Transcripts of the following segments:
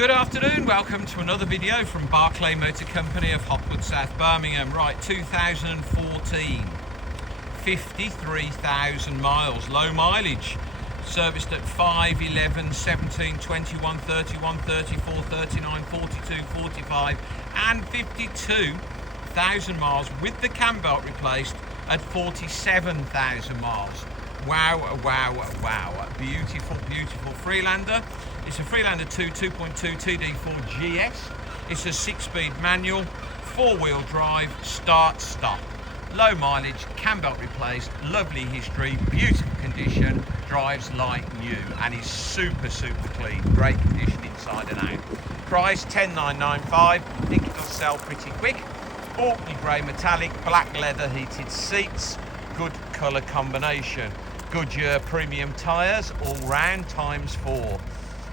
Good afternoon, welcome to another video from Barclay Motor Company of Hopwood, South Birmingham. Right, 2014, 53,000 miles, low mileage, serviced at 5, 11, 17, 21, 31, 34, 39, 42, 45 and 52,000 miles with the CAMBELT replaced at 47,000 miles. Wow, wow, wow. Beautiful, beautiful Freelander. It's a Freelander 2 2.2 TD4 GS. It's a 6-speed manual, 4-wheel drive, start-stop. Low mileage, CAMBELT replaced, lovely history, beautiful condition, drives like new, and is super, super clean. Great condition inside and out. Price $10,995. Think it'll sell pretty quick. Orkney grey metallic, black leather heated seats, good colour combination. Goodyear premium tyres, all round ×4.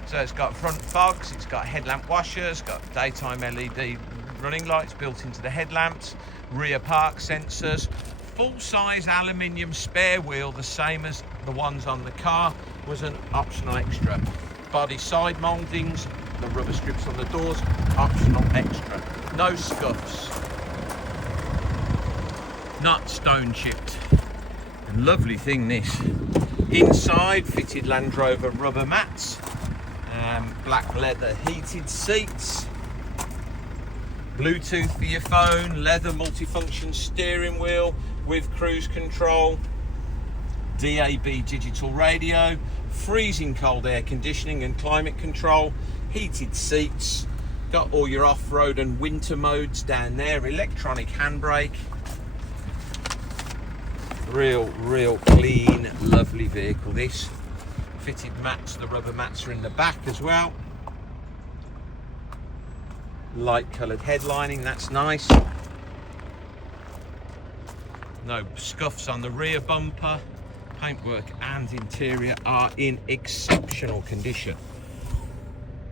So it's got front fogs, it's got headlamp washers, got daytime LED running lights built into the headlamps, rear park sensors, full-size aluminium spare wheel, the same as the ones on the car, was an optional extra. Body Side Mouldings, the rubber strips on the doors, optional extra. No scuffs. Not stone chipped. And lovely thing this. Inside, fitted Land Rover rubber mats, black leather heated seats, Bluetooth for your phone, leather multifunction steering wheel with cruise control, DAB digital radio, freezing cold air conditioning and climate control, heated seats, got all your off-road and winter modes down there, electronic handbrake. Real clean, lovely vehicle this. Fitted mats, the rubber mats are in the back as well. Light coloured headlining, that's nice. No scuffs on the rear bumper. Paintwork and interior are in exceptional condition.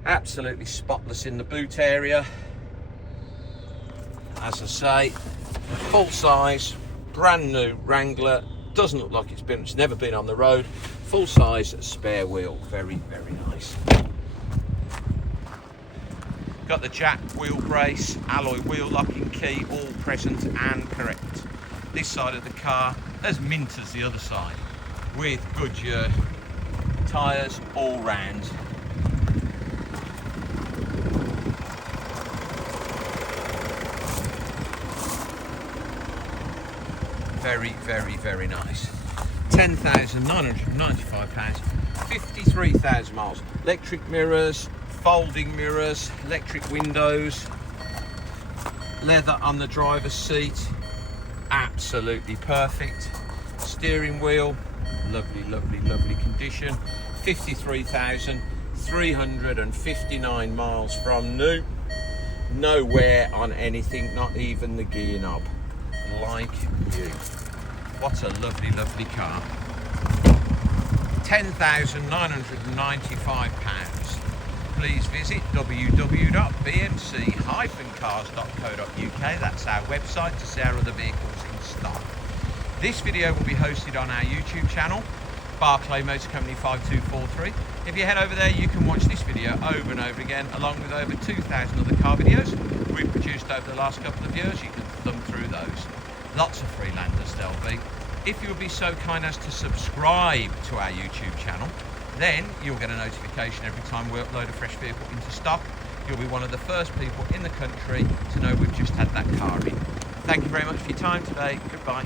Absolutely spotless in the boot area. As I say, full size, brand new Wrangler, doesn't look like it's never been on the road. Full size spare wheel, very nice. Got the jack wheel brace, alloy wheel locking key, all present and correct. This side of the car as mint as the other side, with Goodyear tyres all round. Very nice. £10,995, 53,000 miles. Electric mirrors, folding mirrors, electric windows, leather on the driver's seat, absolutely perfect. Steering wheel, lovely condition. 53,359 miles from new. No wear on anything, not even the gear knob. Like new. What a lovely car. £10,995. Please visit www.bmc-cars.co.uk. That's our website to see our other vehicles in stock. This video will be hosted on our YouTube channel, Barclay Motor Company 5243. If you head over there, you can watch this video over and over again, along with over 2,000 other car videos we've produced over the last couple of years. You can thumb through those. Lots of Freelanders there'll be. If you would be so kind as to subscribe to our YouTube channel, then you'll get a notification every time we upload a fresh vehicle into stock. You'll be one of the first people in the country to know we've just had that car in. Thank you very much for your time today. Goodbye.